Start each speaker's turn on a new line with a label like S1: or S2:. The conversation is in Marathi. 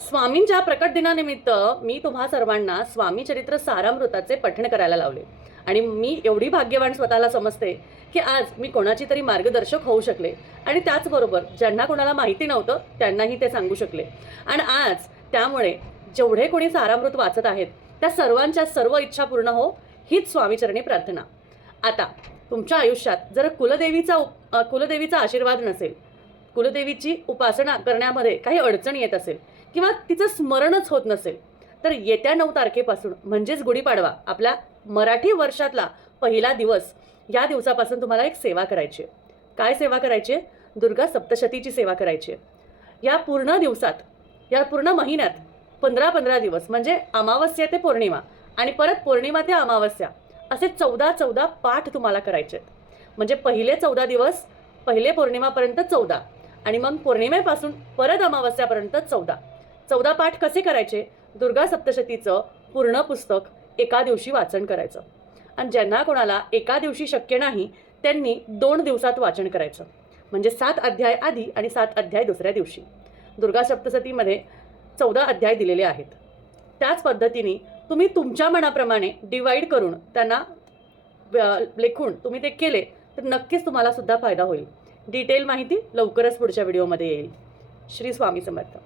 S1: स्वामींच्या प्रकट दिनानिमित्त मी तुम्हा सर्वांना स्वामी चरित्र सारामृताचे पठण करायला लावले. आणि मी एवढी भाग्यवान स्वतःला समजते की आज मी कोणाची तरी मार्गदर्शक होऊ शकले. आणि त्याचबरोबर ज्यांना कोणाला माहिती नव्हतं त्यांनाही ते सांगू शकले. आणि आज त्यामुळे जेवढे कोणी सारामृत वाचत आहेत त्या सर्वांच्या सर्व इच्छा पूर्ण हो हीच स्वामीचरणी प्रार्थना. आता तुमच्या आयुष्यात जर कुलदेवीचा उप- कुलदेवीचा आशीर्वाद नसेल कुलदेवीची उपासना करण्यामध्ये काही अडचण येत असेल किंवा तिचं स्मरणच होत नसेल तर येत्या नऊ तारखेपासून म्हणजेच गुढीपाडवा आपल्या मराठी वर्षातला पहिला दिवस या दिवसापासून तुम्हाला एक सेवा करायची आहे. काय सेवा करायची आहे? दुर्गा सप्तशतीची सेवा करायची आहे. या पूर्ण दिवसात या पूर्ण महिन्यात पंधरा पंधरा दिवस म्हणजे अमावस्या ते पौर्णिमा आणि परत पौर्णिमा ते अमावस्या असे चौदा चौदा पाठ तुम्हाला करायचे आहेत. म्हणजे पहिले चौदा दिवस पहिले पौर्णिमापर्यंत चौदा आणि मग पौर्णिमेपासून परत अमावस्यापर्यंत चौदा. चौदा पाठ कसे करायचे? दुर्गा सप्तशतीचं पूर्ण पुस्तक एका दिवशी वाचन करायचं. आणि ज्यांना कोणाला एका दिवशी शक्य नाही त्यांनी दोन दिवसात वाचन करायचं. म्हणजे सात अध्याय आधी आणि सात अध्याय दुसऱ्या दिवशी. दुर्गा सप्तशतीमध्ये चौदा अध्याय दिलेले आहेत. त्याच पद्धतीने तुम्ही तुमच्या मनाप्रमाणे डिवाईड करून त्यांना लेखून तुम्ही ते केले तर नक्कीच तुम्हाला सुद्धा फायदा होईल. डिटेल माहिती लवकरच पुढच्या व्हिडिओमध्ये येईल. श्री स्वामी समर्थ.